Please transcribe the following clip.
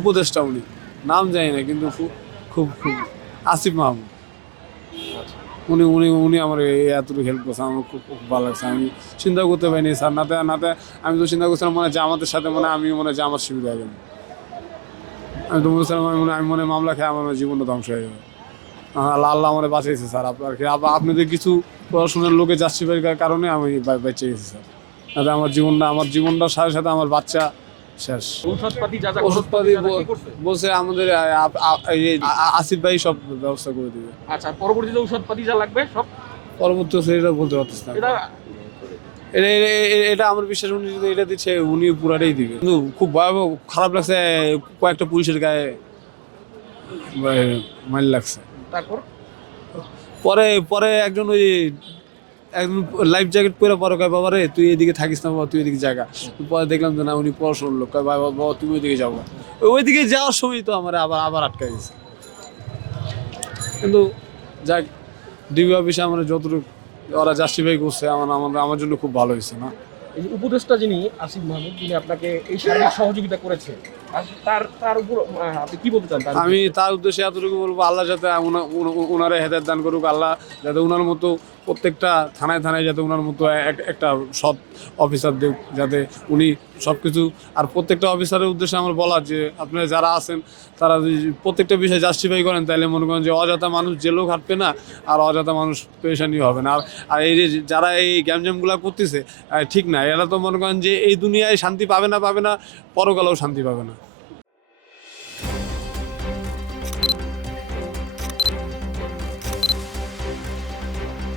উপদেষ্টা উনি, নাম জানি না, কিন্তু খুব খুব আসিফ মাহমুদ। উনি উনি উনি আমার এতটুকু হেল্প করছে, আমার খুব খুব ভালো লাগছে। আমি চিন্তা করতে পারিনি স্যার, নাতে আমি তো চিন্তা করছিলাম মনে হয় যে আমাদের সাথে আমি মনে হয় যে আমার সুবিধা হয়ে যাবে। আমি তো বলছিলাম আমি মনে হয় মামলা খেয়ে আমার জীবনটা ধ্বংস হয়ে যাবে। আল্লাহ আল্লাহ আমার বাঁচিয়েছে স্যার, আপনাদের কিছু পড়াশোনার লোকে জাস্টিফাই করার কারণে আমি বেঁচে গেছি স্যার। নাতে আমার জীবনটার সাথে সাথে আমার বাচ্চা শেষ। ঔষধপাতি যা যা ওষুধপাতি যা যা কি করছে? বলছে আমাদের আসিফ ভাই সব ব্যবস্থা করে দেবে। আচ্ছা, পরবর্তীতে ঔষধপাতি যা লাগবে সব পরবর্তী সেটা বলতে পারতেছি না। এটা এটা আমার বিশ্বাস, উনি যদি এটা দিচ্ছে উনি পুরাটাই দিবে। কিন্তু খুব ভয়াবহ খারাপ লাগছে, কয়েকটা পুলিশের গায়ে মাইল লাগছে। তারপর পরে পরে একজন লাইফ জ্যাকেট পরে পরে কয় বাবা রে তুই এদিকে থাকিস না বাবা, তুই এদিকে জায়গা। পরে দেখলাম যে না, উনি পড়াশোনার লোক, কয় বাবা বাবা তুমি ওইদিকে যাও। ওইদিকে যাওয়ার সময় তো আমার আবার আবার আটকাই গেছে। কিন্তু যাক, ডিবি অফিসে আমরা যতটুকু ওরা জাস্টিফাই করছে আমার জন্য খুব ভালো হয়েছে না। এই যে উপদেষ্টা যিনি আসিফ মাহমুদ, যিনি আপনাকে এই শারীরিক সহযোগিতা করেছে, আর তার উপর আপনি কি বলতে চান? আমি তার উদ্দেশ্যে এতটুকু বলবো, আল্লাহ যাতে ওনারে হেদায়েত দান করুক। আল্লাহ যাতে ওনার মতো প্রত্যেকটা থানায় থানায় যাতে ওনার মতো একটা সৎ অফিসার দেখ, যাতে উনি সব কিছু। আর প্রত্যেকটা অফিসারের উদ্দেশ্যে আমার বলা যে আপনারা যারা আছেন তারা যদি প্রত্যেকটা বিষয় জাস্টিফাই করেন, তাহলে মনে করেন যে অযথা মানুষ জেলও খাটবে না, আর অযথা মানুষ পেরেশানি হবে না। আর এই যে যারা এই গ্যামজামগুলো করতেছে ঠিক না, এরা তো মনে করেন যে এই দুনিয়ায় শান্তি পাবে না, পরকালেও শান্তি পাবে না।